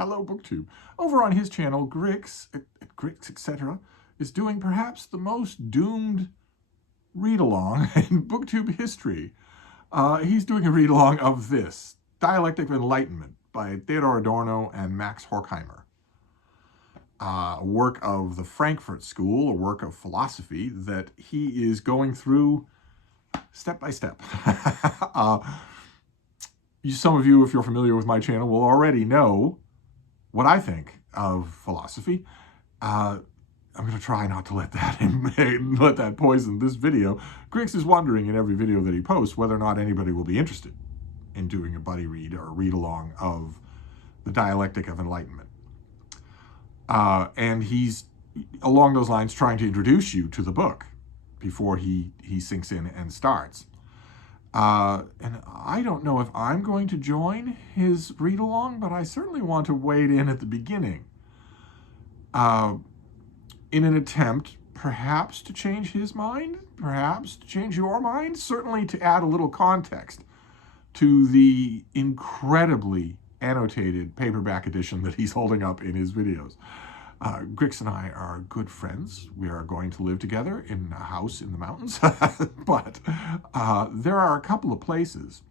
Hello, BookTube. Over on his channel, Grix, Grix, etc., is doing perhaps the most doomed read-along in BookTube history. He's doing a read-along of this, Dialectic of Enlightenment by Theodor Adorno and Max Horkheimer. A work of the Frankfurt School, a work of philosophy that he is going through step by step. Some of you, if you're familiar with my channel, will already know what I think of philosophy. I'm going to try not to let that poison this video. Grix is wondering in every video that he posts whether or not anybody will be interested in doing a buddy read or read-along of the Dialectic of Enlightenment. And he's, along those lines, trying to introduce you to the book before he sinks in and starts. And I don't know if I'm going to join his read-along, but I certainly want to wade in at the beginning in an attempt perhaps to change his mind, perhaps to change your mind, certainly to add a little context to the incredibly annotated paperback edition that he's holding up in his videos. Grix and I are good friends. We are going to live together in a house in the mountains. But there are a couple of places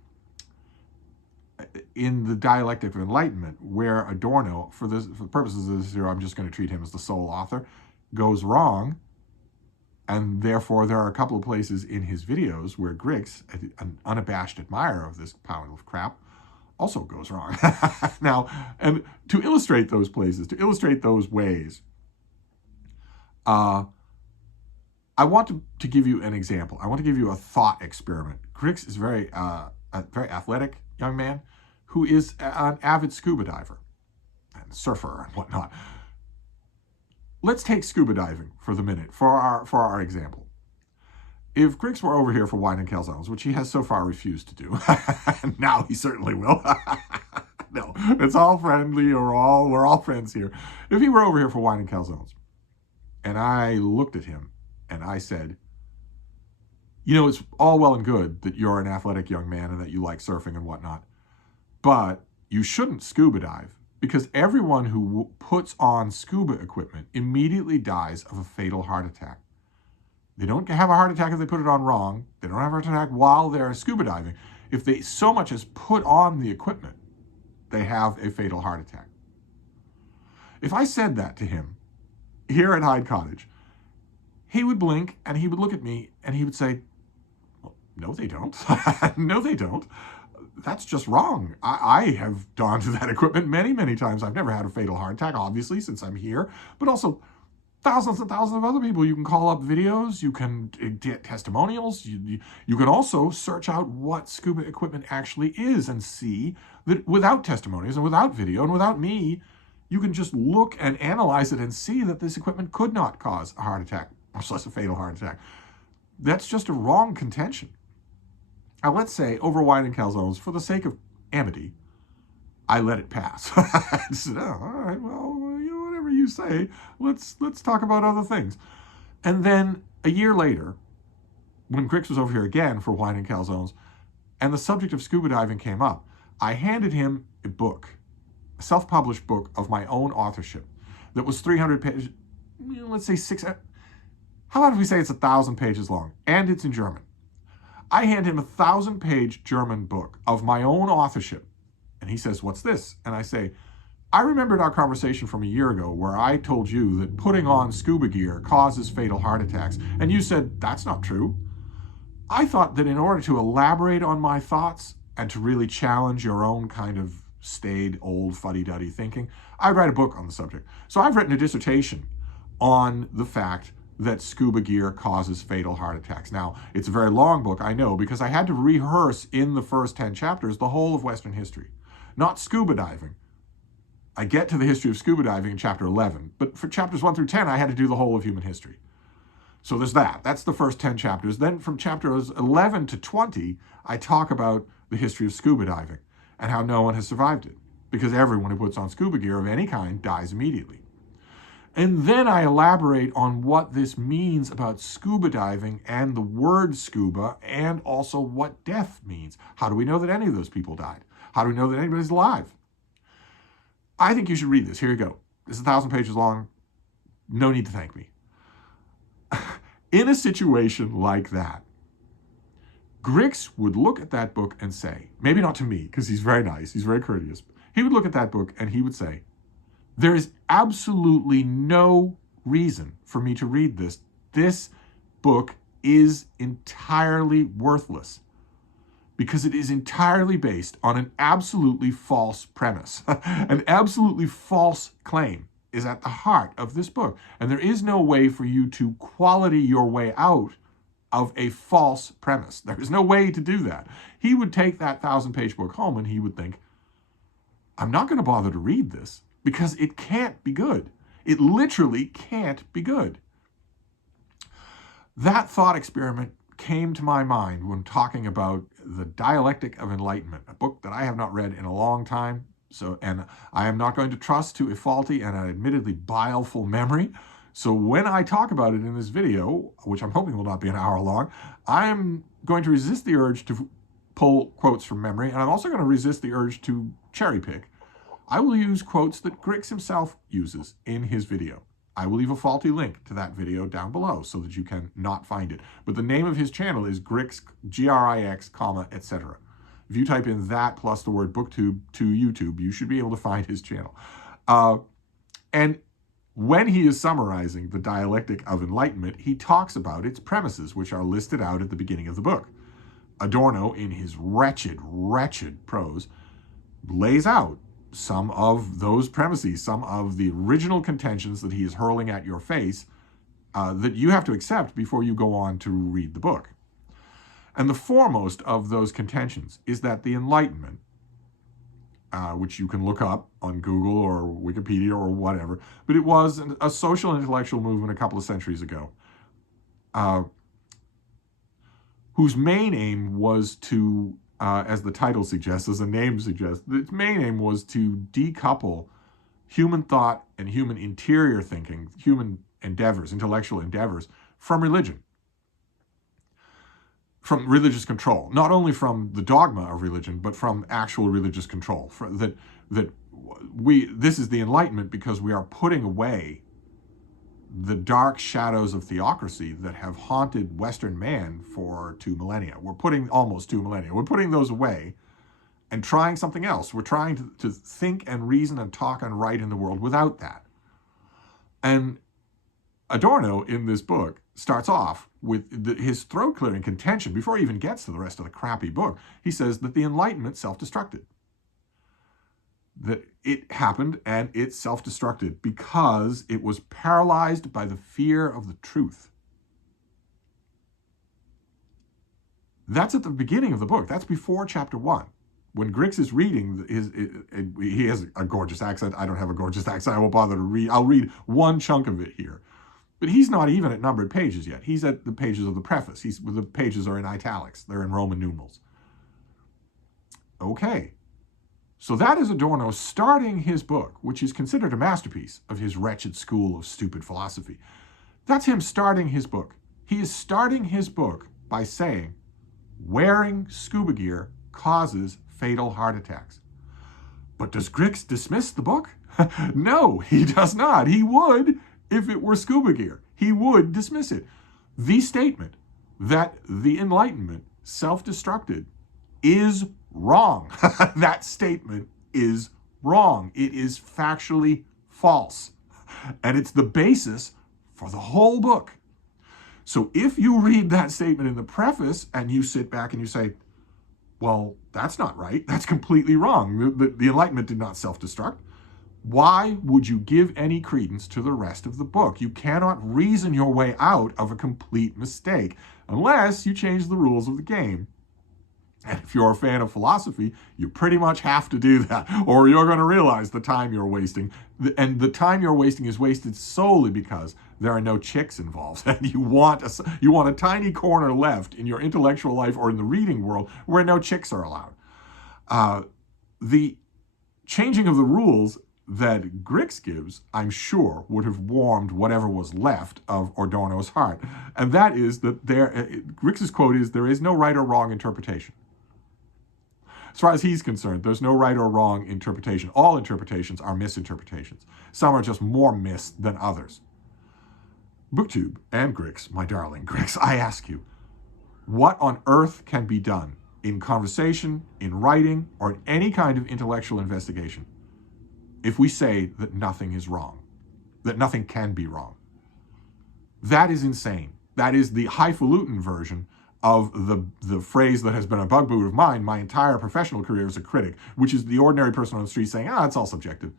in the Dialectic of Enlightenment where Adorno, for the purposes of this video, I'm just going to treat him as the sole author, goes wrong. And therefore, there are a couple of places in his videos where Grix, an unabashed admirer of this pound of crap, also goes wrong. Now, and to illustrate those places, to illustrate those ways, I want to give you an example. I want to give you a thought experiment. Grix is a very athletic young man who is an avid scuba diver and surfer and whatnot. Let's take scuba diving for the minute, for our example. If Grix were over here for wine and calzones, which he has so far refused to do, now he certainly will. No, it's all friendly. We're all friends here. If he were over here for wine and calzones, and I looked at him and I said, you know, it's all well and good that you're an athletic young man and that you like surfing and whatnot, but you shouldn't scuba dive because everyone who puts on scuba equipment immediately dies of a fatal heart attack. They don't have a heart attack if they put it on wrong. They don't have a heart attack while they're scuba diving. If they so much as put on the equipment, they have a fatal heart attack. If I said that to him here at Hyde Cottage, he would blink and he would look at me and he would say, well, no, they don't. No, they don't. That's just wrong. I have gone to that equipment many, many times. I've never had a fatal heart attack, obviously, since I'm here, but also thousands and thousands of other people. You can call up videos, you can get testimonials, you can also search out what scuba equipment actually is and see that without testimonies and without video and without me, you can just look and analyze it and see that this equipment could not cause a heart attack, much less a fatal heart attack. That's just a wrong contention. Now let's say over wine and calzones, for the sake of amity, I let it pass. I said, oh, all right, well, whatever you say, let's talk about other things. And then a year later, when Grix was over here again for wine and calzones, and the subject of scuba diving came up, I handed him a book, a self-published book of my own authorship that was 300 pages, let's say how about if we say it's 1,000 pages long, and it's in German. I hand him a 1,000-page German book of my own authorship. And he says, what's this? And I say, I remembered our conversation from a year ago where I told you that putting on scuba gear causes fatal heart attacks. And you said, that's not true. I thought that in order to elaborate on my thoughts and to really challenge your own kind of staid, old, fuddy-duddy thinking, I'd write a book on the subject. So I've written a dissertation on the fact that scuba gear causes fatal heart attacks. Now, it's a very long book, I know, because I had to rehearse in the first 10 chapters the whole of Western history. Not scuba diving. I get to the history of scuba diving in chapter 11, but for chapters 1 through 10, I had to do the whole of human history. So there's that. That's the first 10 chapters. Then from chapters 11 to 20, I talk about the history of scuba diving and how no one has survived it, because everyone who puts on scuba gear of any kind dies immediately. And then I elaborate on what this means about scuba diving and the word scuba, and also what death means. How do we know that any of those people died? How do we know that anybody's alive? I think you should read this. Here you go. This is 1,000 pages long. No need to thank me. In a situation like that, Grix would look at that book and say, maybe not to me, because he's very nice, he's very courteous. He would look at that book and he would say, there is absolutely no reason for me to read this. This book is entirely worthless because it is entirely based on an absolutely false premise. An absolutely false claim is at the heart of this book. And there is no way for you to quality your way out of a false premise. There is no way to do that. He would take that 1,000-page book home and he would think, I'm not going to bother to read this because it can't be good. It literally can't be good. That thought experiment came to my mind when talking about The Dialectic of Enlightenment, a book that I have not read in a long time. And I am not going to trust to a faulty and an admittedly bileful memory. So when I talk about it in this video, which I'm hoping will not be an hour long, I'm going to resist the urge to pull quotes from memory, and I'm also going to resist the urge to cherry pick. I will use quotes that Grix himself uses in his video. I will leave a faulty link to that video down below so that you can not find it. But the name of his channel is Grix, Grix, etc. If you type in that plus the word booktube to YouTube, you should be able to find his channel. And when he is summarizing The Dialectic of Enlightenment, he talks about its premises, which are listed out at the beginning of the book. Adorno, in his wretched, wretched prose, lays out some of those premises, some of the original contentions that he is hurling at your face that you have to accept before you go on to read the book. And the foremost of those contentions is that the Enlightenment, which you can look up on Google or Wikipedia or whatever, but it was a social intellectual movement a couple of centuries ago, whose main aim was to, as the title suggests, as the name suggests, its main aim was to decouple human thought and human interior thinking, human endeavors, intellectual endeavors, from religion. From religious control, not only from the dogma of religion, but from actual religious control. This is the Enlightenment because we are putting away the dark shadows of theocracy that have haunted Western man for 2 millennia. We're putting almost 2 millennia. We're putting those away and trying something else. We're trying to think and reason and talk and write in the world without that. And Adorno in this book starts off with his throat-clearing contention before he even gets to the rest of the crappy book. He says that the Enlightenment self-destructed. That it happened and it self-destructed because it was paralyzed by the fear of the truth. That's at the beginning of the book. That's before chapter 1. When Grix is reading, he has a gorgeous accent. I don't have a gorgeous accent. I won't bother to read. I'll read one chunk of it here. But he's not even at numbered pages yet. He's at the pages of the preface. The pages are in italics. They're in Roman numerals. Okay. So that is Adorno starting his book, which is considered a masterpiece of his wretched school of stupid philosophy. That's him starting his book. He is starting his book by saying, wearing scuba gear causes fatal heart attacks. But does Grix dismiss the book? No, he does not. He would if it were scuba gear. He would dismiss it. The statement that the Enlightenment self-destructed is wrong. That statement is wrong. It is factually false. And it's the basis for the whole book. So if you read that statement in the preface and you sit back and you say, well, that's not right. That's completely wrong. The Enlightenment did not self-destruct. Why would you give any credence to the rest of the book? You cannot reason your way out of a complete mistake unless you change the rules of the game. And if you're a fan of philosophy, you pretty much have to do that, or you're going to realize the time you're wasting. And the time you're wasting is wasted solely because there are no chicks involved. And you want a tiny corner left in your intellectual life or in the reading world where no chicks are allowed. The changing of the rules that Grix gives, I'm sure, would have warmed whatever was left of Adorno's heart. And that is that Grix's quote is, there is no right or wrong interpretation. As far as he's concerned, there's no right or wrong interpretation. All interpretations are misinterpretations. Some are just more mis than others. BookTube and Grix, my darling Grix, I ask you, what on earth can be done in conversation, in writing, or in any kind of intellectual investigation if we say that nothing is wrong, that nothing can be wrong? That is insane. That is the highfalutin version of the phrase that has been a bugaboo of mine my entire professional career as a critic, which is the ordinary person on the street saying, it's all subjective.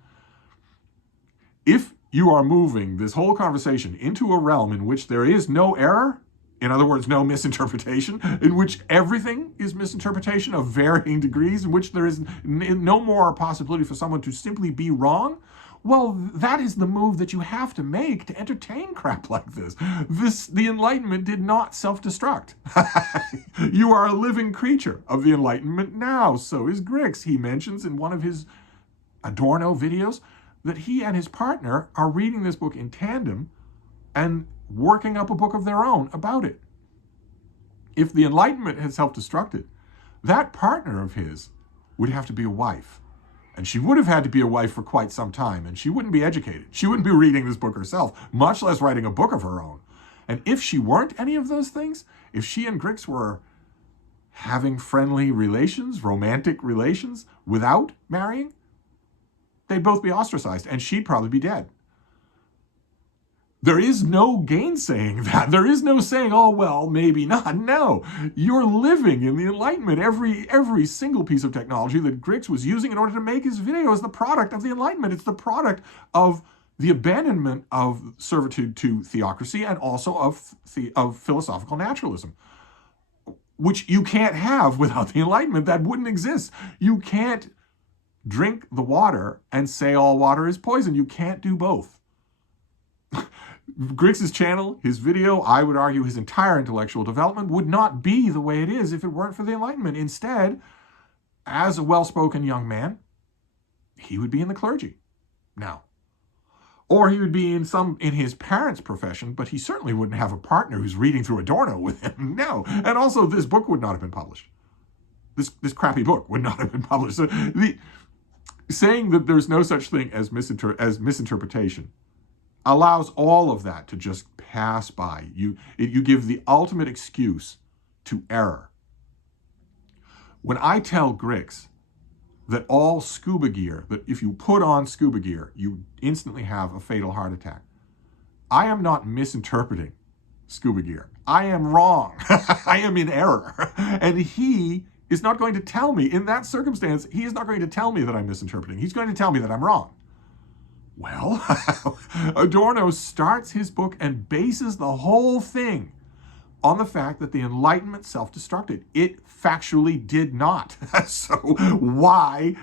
If you are moving this whole conversation into a realm in which there is no error, in other words, no misinterpretation, in which everything is misinterpretation of varying degrees, in which there is no more possibility for someone to simply be wrong, well, that is the move that you have to make to entertain crap like this. The Enlightenment did not self-destruct. You are a living creature of the Enlightenment now. So is Grix. He mentions in one of his Adorno videos that he and his partner are reading this book in tandem and working up a book of their own about it. If the Enlightenment had self-destructed, that partner of his would have to be a wife. And she would have had to be a wife for quite some time, and she wouldn't be educated. She wouldn't be reading this book herself, much less writing a book of her own. And if she weren't any of those things, if she and Grix were having friendly relations, romantic relations, without marrying, they'd both be ostracized, and she'd probably be dead. There is no gainsaying that. There is no saying, oh, well, maybe not. No, you're living in the Enlightenment. Every single piece of technology that Grix was using in order to make his video is the product of the Enlightenment. It's the product of the abandonment of servitude to theocracy and also of philosophical naturalism, which you can't have without the Enlightenment. That wouldn't exist. You can't drink the water and say all water is poison. You can't do both. Grix's channel, his video, I would argue his entire intellectual development would not be the way it is if it weren't for the Enlightenment. Instead, as a well-spoken young man, he would be in the clergy now. Or he would be in his parents' profession, but he certainly wouldn't have a partner who's reading through Adorno with him. No. And also, this book would not have been published. This crappy book would not have been published. So saying that there's no such thing as misinterpretation allows all of that to just pass by. You give the ultimate excuse to error. When I tell Grix that all scuba gear, that if you put on scuba gear, you instantly have a fatal heart attack, I am not misinterpreting scuba gear. I am wrong. I am in error. And he is not going to tell me, in that circumstance, he is not going to tell me that I'm misinterpreting. He's going to tell me that I'm wrong. Well, Adorno starts his book and bases the whole thing on the fact that the Enlightenment self-destructed. It factually did not. So why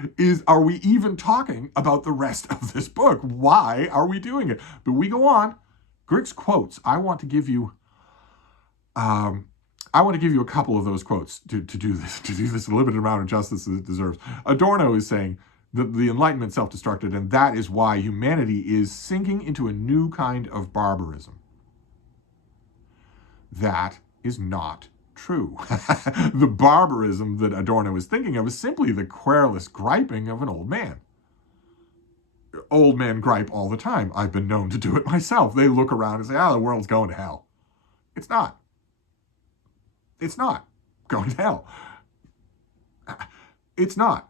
are we even talking about the rest of this book? Why are we doing it? But we go on. Grix quotes. I want to give you a couple of those quotes to do this limited amount of justice that it deserves. Adorno is saying that the Enlightenment self-destructed, and that is why humanity is sinking into a new kind of barbarism. That is not true. The barbarism that Adorno is thinking of is simply the querulous griping of an old man. Old men gripe all the time. I've been known to do it myself. They look around and say, the world's going to hell. It's not. It's not going to hell. It's not.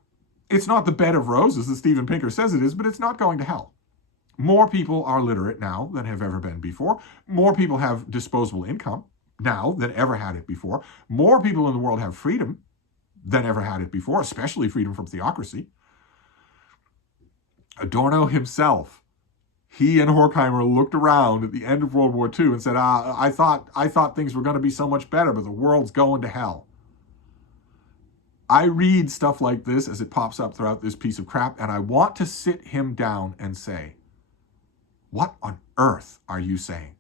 It's not the bed of roses that Steven Pinker says it is, but it's not going to hell. More people are literate now than have ever been before. More people have disposable income now than ever had it before. More people in the world have freedom than ever had it before, especially freedom from theocracy. Adorno himself, he and Horkheimer looked around at the end of World War II and said, I thought things were going to be so much better, but the world's going to hell. I read stuff like this as it pops up throughout this piece of crap, and I want to sit him down and say, what on earth are you saying?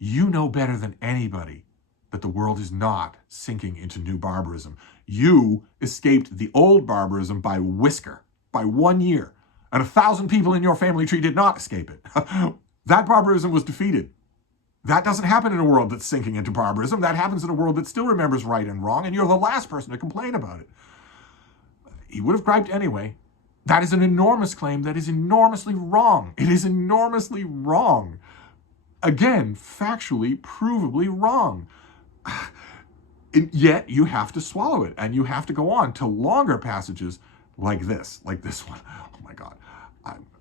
You know better than anybody that the world is not sinking into new barbarism. You escaped the old barbarism by whisker, by 1 year, and 1,000 people in your family tree did not escape it. That barbarism was defeated. That doesn't happen in a world that's sinking into barbarism. That happens in a world that still remembers right and wrong, and you're the last person to complain about it. he would have griped anyway. That is an enormous claim that is enormously wrong. It is enormously wrong. Again, factually, provably wrong. Yet you have to swallow it, and you have to go on to longer passages like this one. Oh my God.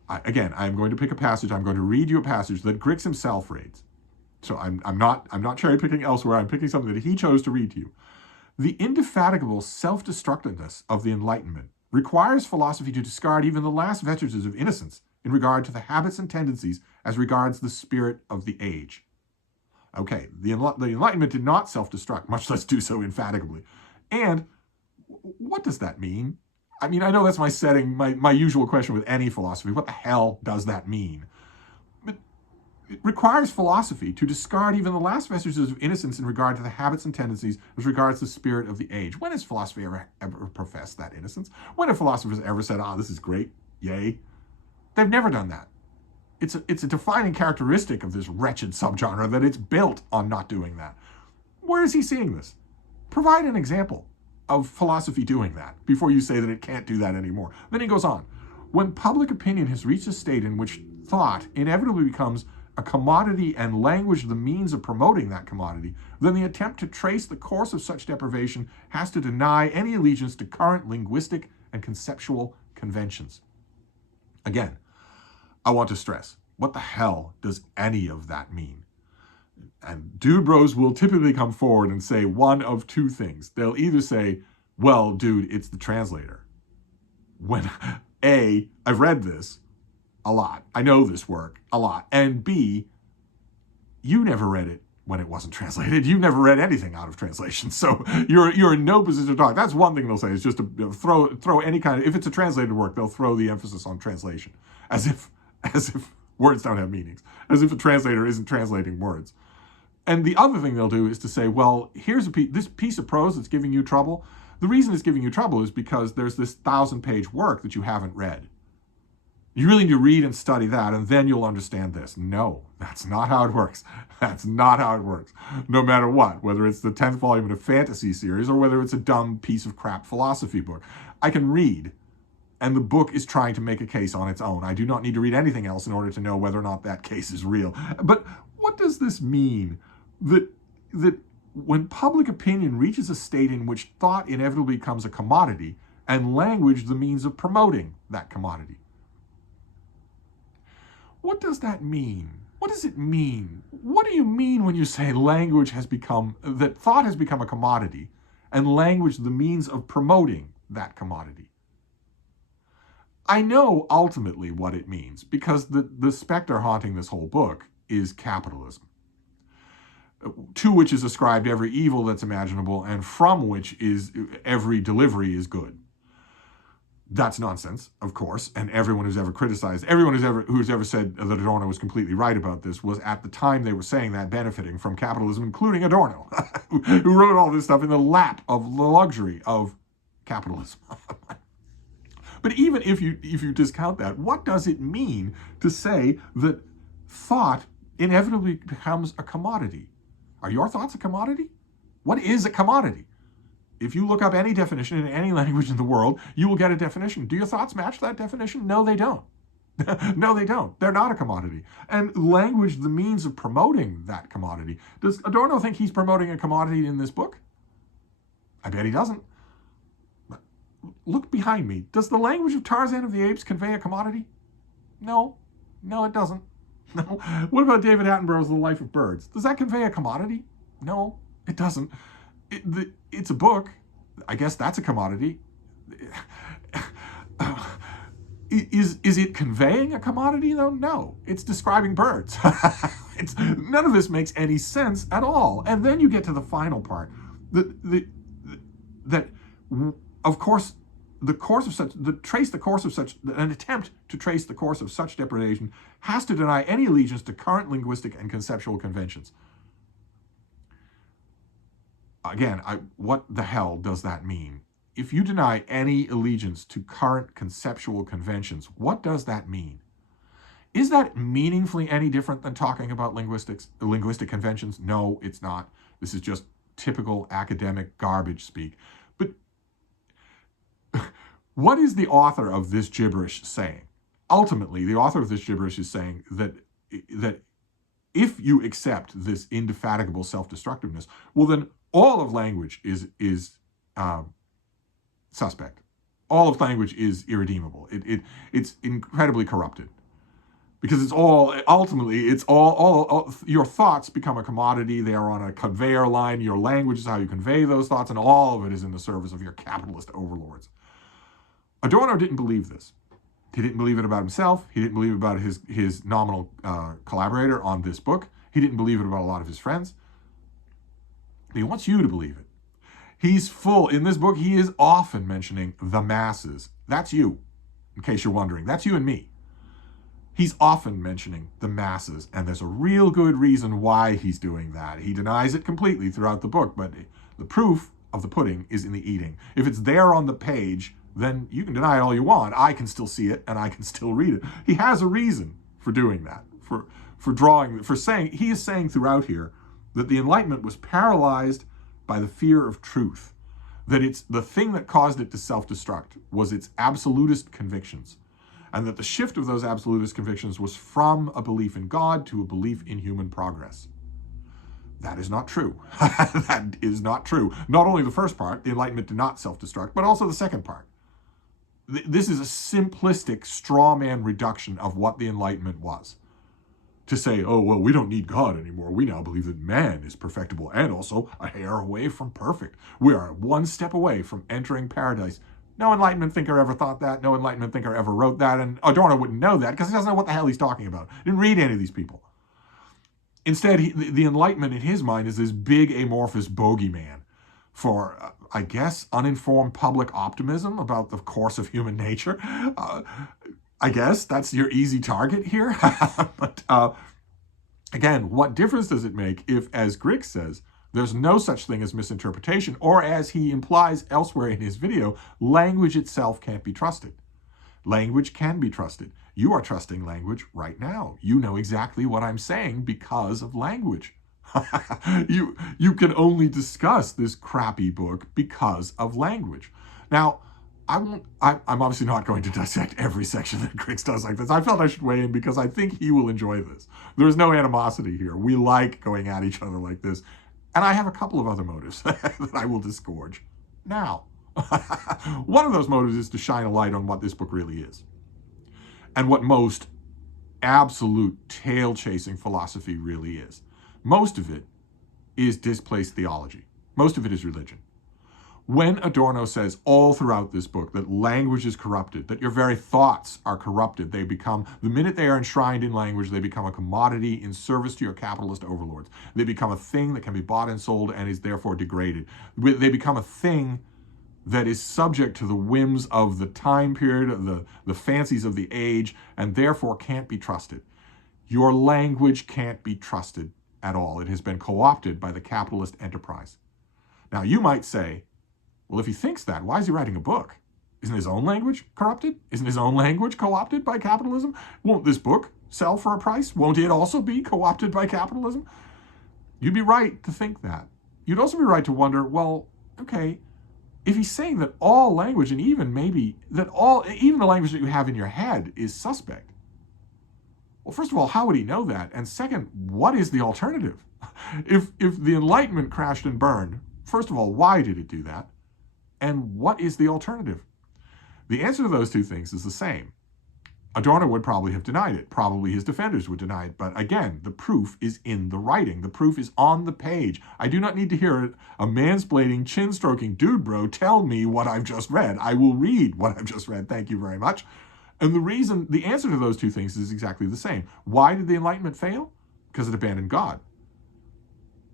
I'm going to pick a passage. I'm going to read you a passage that Grix himself reads. So I'm not cherry picking elsewhere. I'm picking something that he chose to read to you. The indefatigable self-destructiveness of the Enlightenment requires philosophy to discard even the last vestiges of innocence in regard to the habits and tendencies as regards the spirit of the age. Okay, the Enlightenment did not self-destruct, much less do so infatigably. And what does that mean? I mean, I know that's my setting, my usual question with any philosophy. What the hell does that mean? But it requires philosophy to discard even the last vestiges of innocence in regard to the habits and tendencies as regards the spirit of the age. When has philosophy ever professed that innocence? When have philosophers ever said, this is great, yay? They've never done that. It's a defining characteristic of this wretched subgenre that it's built on not doing that. Where is he seeing this? Provide an example of philosophy doing that before you say that it can't do that anymore. Then he goes on. When public opinion has reached a state in which thought inevitably becomes a commodity and language the means of promoting that commodity, then the attempt to trace the course of such deprivation has to deny any allegiance to current linguistic and conceptual conventions. Again, I want to stress, what the hell does any of that mean? And dude bros will typically come forward and say one of two things. They'll either say, well, dude, it's the translator. When A, I've read this a lot. I know this work a lot. And B, you never read it when it wasn't translated. You never read anything out of translation. So you're in no position to talk. That's one thing they'll say, is just to throw any kind of, if it's a translated work, they'll throw the emphasis on translation. As if words don't have meanings. As if a translator isn't translating words. And the other thing they'll do is to say, well, here's this piece of prose that's giving you trouble. The reason it's giving you trouble is because there's this 1,000-page work that you haven't read. You really need to read and study that, and then you'll understand this. No, that's not how it works. That's not how it works. No matter what, whether it's the 10th volume of a fantasy series or whether it's a dumb piece of crap philosophy book. I can read, and the book is trying to make a case on its own. I do not need to read anything else in order to know whether or not that case is real. But what does this mean? That when public opinion reaches a state in which thought inevitably becomes a commodity and language the means of promoting that commodity. What does that mean? What does it mean? What do you mean when you say that thought has become a commodity and language the means of promoting that commodity? I know ultimately what it means, because the specter haunting this whole book is capitalism, to which is ascribed every evil that's imaginable, and from which is every delivery is good. That's nonsense, of course, and everyone who's ever said that Adorno was completely right about this was, at the time they were saying that, benefiting from capitalism, including Adorno, who wrote all this stuff in the lap of the luxury of capitalism. But even if you discount that, what does it mean to say that thought inevitably becomes a commodity? Are your thoughts a commodity? What is a commodity? If you look up any definition in any language in the world, you will get a definition. Do your thoughts match that definition? No, they don't. No, they don't. They're not a commodity. And language, the means of promoting that commodity. Does Adorno think he's promoting a commodity in this book? I bet he doesn't. Look behind me. Does the language of Tarzan of the Apes convey a commodity? No. No, it doesn't. No. What about David Attenborough's The Life of Birds? Does that convey a commodity? No, it doesn't. It's a book. I guess that's a commodity. Is it conveying a commodity, though? No. It's describing birds. None of this makes any sense at all. And then you get to the final part. That of course, an attempt to trace the course of such deprivation has to deny any allegiance to current linguistic and conceptual conventions. Again, what the hell does that mean? If you deny any allegiance to current conceptual conventions, what does that mean? Is that meaningfully any different than talking about linguistic conventions? No, it's not. This is just typical academic garbage speak. But What is the author of this gibberish saying? Ultimately, the author of this gibberish is saying that if you accept this indefatigable self-destructiveness, well, then all of language is suspect. All of language is irredeemable. It's incredibly corrupted. Because it's all, ultimately, it's all your thoughts become a commodity. They are on a conveyor line. Your language is how you convey those thoughts, and all of it is in the service of your capitalist overlords. Adorno didn't believe this. He didn't believe it about himself. He didn't believe it about his nominal collaborator on this book. He didn't believe it about a lot of his friends. But he wants you to believe it. He's full, in this book, he is often mentioning the masses. That's you, in case you're wondering. That's you and me. He's often mentioning the masses, and there's a real good reason why he's doing that. He denies it completely throughout the book, but the proof of the pudding is in the eating. If it's there on the page, then you can deny it all you want. I can still see it, and I can still read it. He has a reason for doing that, he is saying throughout here that the Enlightenment was paralyzed by the fear of truth, that it's the thing that caused it to self-destruct was its absolutist convictions, and that the shift of those absolutist convictions was from a belief in God to a belief in human progress. That is not true. That is not true. Not only the first part, the Enlightenment did not self-destruct, but also the second part. This is a simplistic straw man reduction of what the Enlightenment was. To say, oh, well, we don't need God anymore. We now believe that man is perfectible and also a hair away from perfect. We are one step away from entering paradise. No Enlightenment thinker ever thought that. No Enlightenment thinker ever wrote that. And Adorno wouldn't know that because he doesn't know what the hell he's talking about. He didn't read any of these people. Instead, the Enlightenment in his mind is this big amorphous bogeyman for, I guess, uninformed public optimism about the course of human nature. I guess that's your easy target here. But again, what difference does it make if, as Grix says, there's no such thing as misinterpretation, or as he implies elsewhere in his video, language itself can't be trusted. Language can be trusted. You are trusting language right now. You know exactly what I'm saying because of language. You can only discuss this crappy book because of language. Now, I'm obviously not going to dissect every section that Grix does like this. I felt I should weigh in because I think he will enjoy this. There's no animosity here. We like going at each other like this. And I have a couple of other motives that I will disgorge now. One of those motives is to shine a light on what this book really is. And what most absolute tail-chasing philosophy really is. Most of it is displaced theology. Most of it is religion. When Adorno says all throughout this book that language is corrupted, that your very thoughts are corrupted, they become, the minute they are enshrined in language, they become a commodity in service to your capitalist overlords. They become a thing that can be bought and sold and is therefore degraded. They become a thing that is subject to the whims of the time period, the fancies of the age, and therefore can't be trusted. Your language can't be trusted at all. It has been co-opted by the capitalist enterprise. Now, you might say, well, if he thinks that, why is he writing a book? Isn't his own language corrupted? Isn't his own language co-opted by capitalism? Won't this book sell for a price? Won't it also be co-opted by capitalism? You'd be right to think that. You'd also be right to wonder, well, okay, if he's saying that all language, and even maybe that even the language that you have in your head is suspect. Well, first of all, how would he know that? And second, what is the alternative? If the Enlightenment crashed and burned, first of all, why did it do that? And what is the alternative? The answer to those two things is the same. Adorno would probably have denied it. Probably his defenders would deny it. But again, the proof is in the writing. The proof is on the page. I do not need to hear a mansplaining, chin-stroking dude bro tell me what I've just read. I will read what I've just read. Thank you very much. And the answer to those two things is exactly the same. Why did the Enlightenment fail? Because it abandoned God.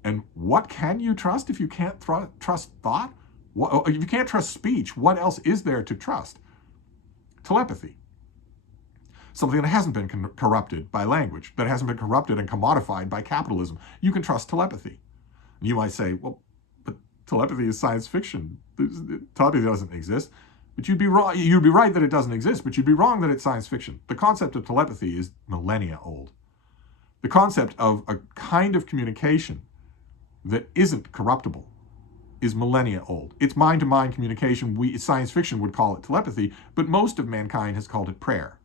And what can you trust if you can't trust thought? If you can't trust speech, what else is there to trust? Telepathy. Something that hasn't been corrupted by language, that hasn't been corrupted and commodified by capitalism. You can trust telepathy. You might say, well, but telepathy is science fiction. Telepathy doesn't exist. But you'd be wrong. You'd be right that it doesn't exist, but you'd be wrong that it's science fiction. The concept of telepathy is millennia old. The concept of a kind of communication that isn't corruptible is millennia old. It's mind-to-mind communication. Science fiction would call it telepathy, but most of mankind has called it prayer.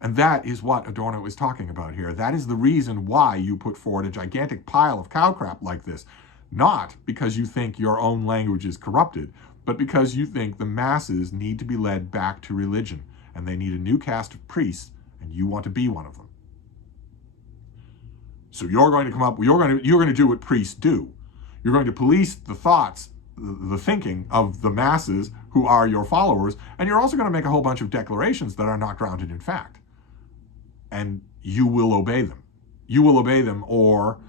And that is what Adorno is talking about here. That is the reason why you put forward a gigantic pile of cow crap like this. Not because you think your own language is corrupted, but because you think the masses need to be led back to religion, and they need a new caste of priests, and you want to be one of them. So you're going to come up, you're going to do what priests do. You're going to police the thoughts, the thinking of the masses who are your followers, and you're also going to make a whole bunch of declarations that are not grounded in fact. And you will obey them. You will obey them, or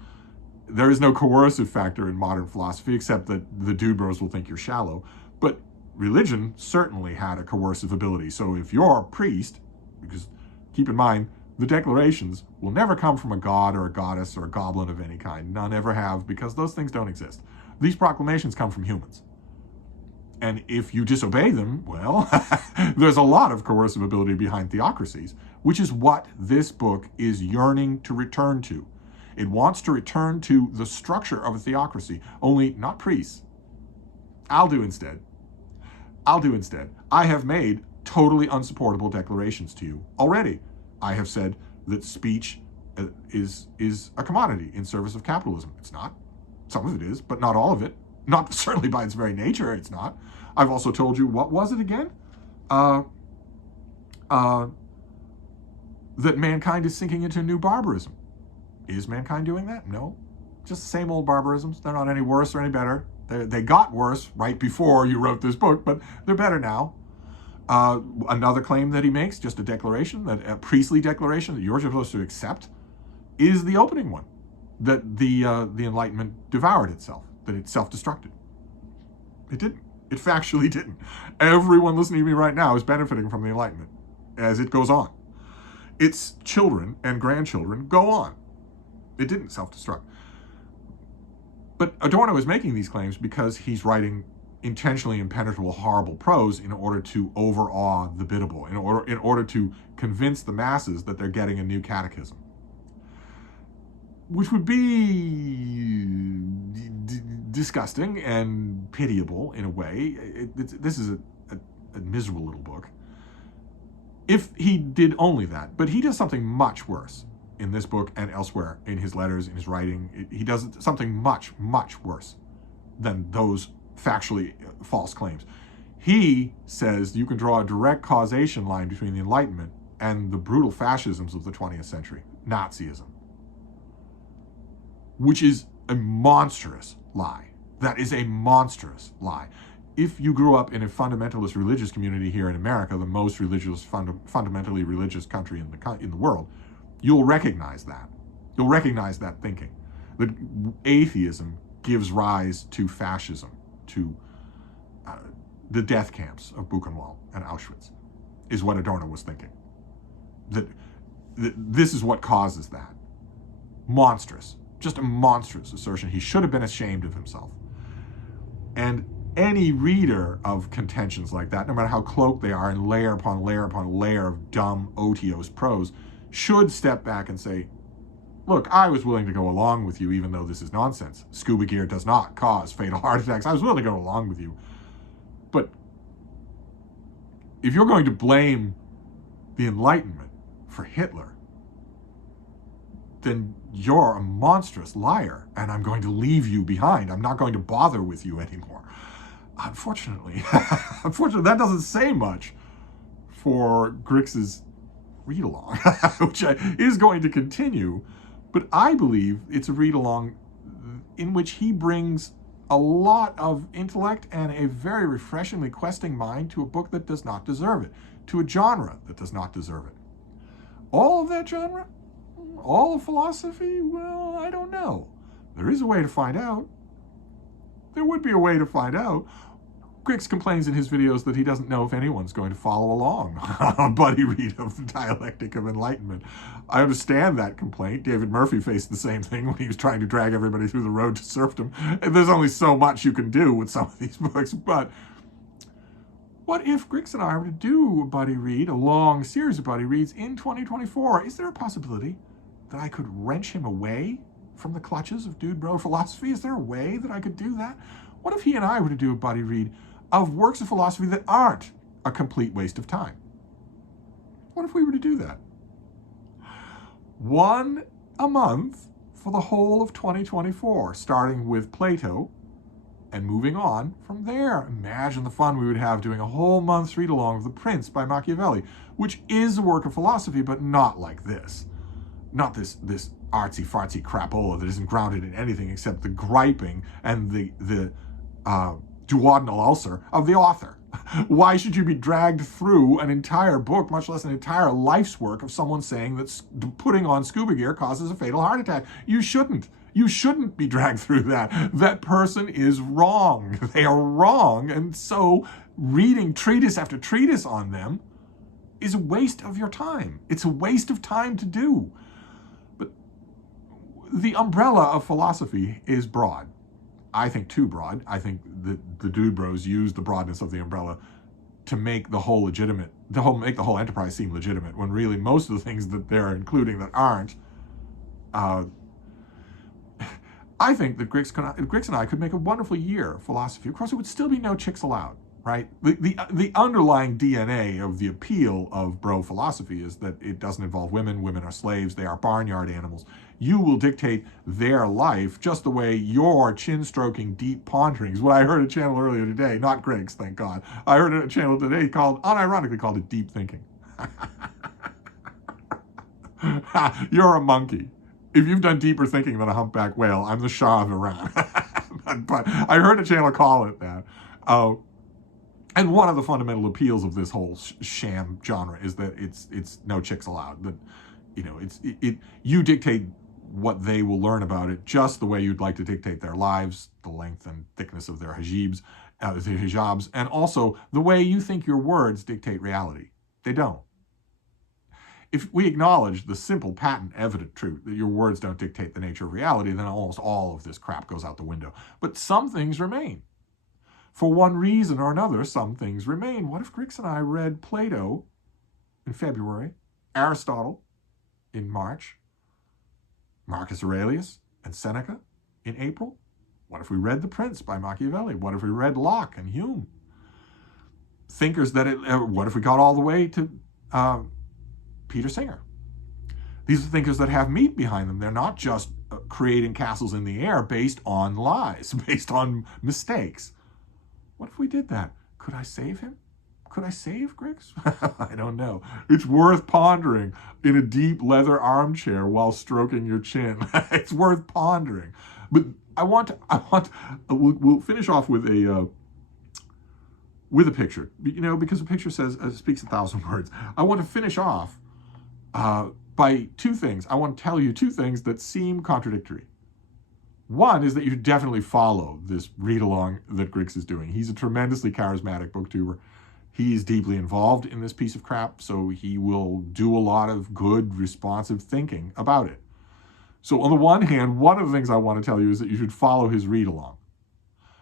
there is no coercive factor in modern philosophy, except that the dude bros will think you're shallow. But religion certainly had a coercive ability. So if you're a priest, because keep in mind, the declarations will never come from a god or a goddess or a goblin of any kind. None ever have, because those things don't exist. These proclamations come from humans. And if you disobey them, well, there's a lot of coercive ability behind theocracies, which is what this book is yearning to return to. It wants to return to the structure of a theocracy, only not priests. I'll do instead. I have made totally unsupportable declarations to you already. I have said that speech is a commodity in service of capitalism. It's not. Some of it is, but not all of it. Not certainly by its very nature, it's not. I've also told you, what was it again? That mankind is sinking into new barbarism. Is mankind doing that? No. Just the same old barbarisms. They're not any worse or any better. They got worse right before you wrote this book, but they're better now. Another claim that he makes, just a declaration, that a priestly declaration that you're supposed to accept, is the opening one, that the Enlightenment devoured itself, that it self-destructed. It didn't. It factually didn't. Everyone listening to me right now is benefiting from the Enlightenment as it goes on. Its children and grandchildren go on. It didn't self-destruct. But Adorno is making these claims because he's writing intentionally impenetrable, horrible prose in order to overawe the biddable, in order to convince the masses that they're getting a new catechism, which would be disgusting and pitiable in a way. This is a miserable little book. If he did only that, but he does something much worse in this book and elsewhere in his letters, in his writing. He does something much, much worse than those factually false claims. He says you can draw a direct causation line between the Enlightenment and the brutal fascisms of the 20th century, Nazism, which is a monstrous lie. That is a monstrous lie. If you grew up in a fundamentalist religious community here in America, the most religious, fundamentally religious country in the world, you'll recognize that. You'll recognize that thinking. That atheism gives rise to fascism, to the death camps of Buchenwald and Auschwitz, is what Adorno was thinking. That this is what causes that. Monstrous. Just a monstrous assertion. He should have been ashamed of himself. And any reader of contentions like that, no matter how cloaked they are and layer upon layer upon layer of dumb, otiose prose, should step back and say, look, I was willing to go along with you even though this is nonsense. Scuba gear does not cause fatal heart attacks. I was willing to go along with you. But if you're going to blame the Enlightenment for Hitler, then you're a monstrous liar, and I'm going to leave you behind. I'm not going to bother with you anymore. Unfortunately, that doesn't say much for Grix's read-along, which is going to continue, but I believe it's a read-along in which he brings a lot of intellect and a very refreshingly questing mind to a book that does not deserve it, to a genre that does not deserve it. All of that genre? All of philosophy? Well, I don't know. There is a way to find out. There would be a way to find out. Grix complains in his videos that he doesn't know if anyone's going to follow along on a buddy read of the Dialectic of Enlightenment. I understand that complaint. David Murphy faced the same thing when he was trying to drag everybody through the road to serfdom. And there's only so much you can do with some of these books. But what if Grix and I were to do a buddy read, a long series of buddy reads in 2024? Is there a possibility that I could wrench him away from the clutches of Dude Bro philosophy? Is there a way that I could do that? What if he and I were to do a buddy read of works of philosophy that aren't a complete waste of time? What if we were to do that? One a month for the whole of 2024, starting with Plato and moving on from there. Imagine the fun we would have doing a whole month's read-along of The Prince by Machiavelli, which is a work of philosophy, but not like this. Not this artsy-fartsy crapola that isn't grounded in anything except the griping and the duodenal ulcer of the author. Why should you be dragged through an entire book, much less an entire life's work, of someone saying that putting on scuba gear causes a fatal heart attack? You shouldn't. You shouldn't be dragged through that. That person is wrong. They are wrong. And so reading treatise after treatise on them is a waste of your time. It's a waste of time to do. But the umbrella of philosophy is broad. I think too broad. I think the Dude Bros use the broadness of the umbrella to make the whole make the whole enterprise seem legitimate, when really most of the things that they're including that aren't. I think that Grix and I could make a wonderful year of philosophy. Of course, it would still be no chicks allowed, right? The underlying DNA of the appeal of bro philosophy is that it doesn't involve women. Women are slaves. They are barnyard animals. You will dictate their life just the way your chin-stroking deep ponderings. What I heard a channel earlier today, not Grix, thank God. I heard a channel today unironically called it deep thinking. You're a monkey. If you've done deeper thinking than a humpback whale, I'm the Shah of Iran. but I heard a channel call it that. And one of the fundamental appeals of this whole sham genre is that it's no chicks allowed. That, you know, you dictate what they will learn about it just the way you'd like to dictate their lives, the length and thickness of their hijabs, and also the way you think your words dictate reality. They don't. If we acknowledge the simple, patent, evident truth that your words don't dictate the nature of reality, then almost all of this crap goes out the window. But some things remain. For one reason or another, some things remain. What if Grix and I read Plato in February, Aristotle in March, Marcus Aurelius and Seneca in April? What if we read The Prince by Machiavelli? What if we read Locke and Hume? What if we got all the way to Peter Singer? These are thinkers that have meat behind them. They're not just creating castles in the air based on lies, based on mistakes. What if we did that? Could I save him? Could I save Grix? I don't know. It's worth pondering in a deep leather armchair while stroking your chin. It's worth pondering. But we'll finish off with a picture, you know, because a picture speaks 1,000 words. I want to finish off by two things. I want to tell you two things that seem contradictory. One is that you definitely follow this read-along that Grix is doing. He's a tremendously charismatic booktuber. He's deeply involved in this piece of crap, so he will do a lot of good, responsive thinking about it. So on the one hand, one of the things I want to tell you is that you should follow his read-along.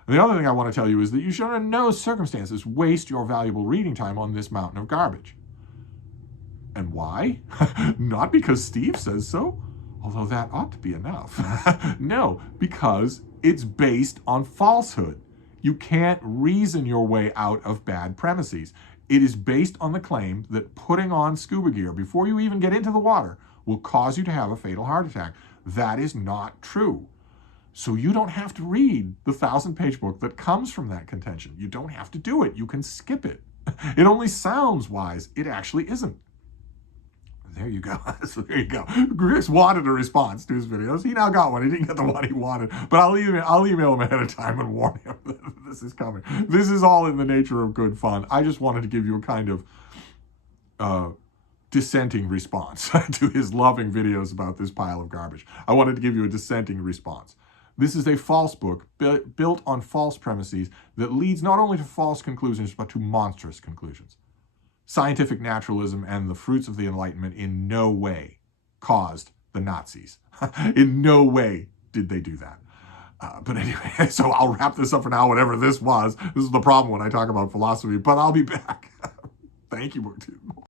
And the other thing I want to tell you is that you should in no circumstances waste your valuable reading time on this mountain of garbage. And why? Not because Steve says so, although that ought to be enough. No, because it's based on falsehood. You can't reason your way out of bad premises. It is based on the claim that putting on scuba gear before you even get into the water will cause you to have a fatal heart attack. That is not true. So you don't have to read the 1,000-page book that comes from that contention. You don't have to do it. You can skip it. It only sounds wise. It actually isn't. There you go. So there you go. Grix wanted a response to his videos. He now got one. He didn't get the one he wanted. But I'll email him ahead of time and warn him that this is coming. This is all in the nature of good fun. I just wanted to give you a kind of dissenting response to his loving videos about this pile of garbage. I wanted to give you a dissenting response. This is a false book built on false premises that leads not only to false conclusions, but to monstrous conclusions. Scientific naturalism and the fruits of the Enlightenment in no way caused the Nazis. In no way did they do that. But anyway, so I'll wrap this up for now, whatever this was. This is the problem when I talk about philosophy, but I'll be back. Thank you, BookTube.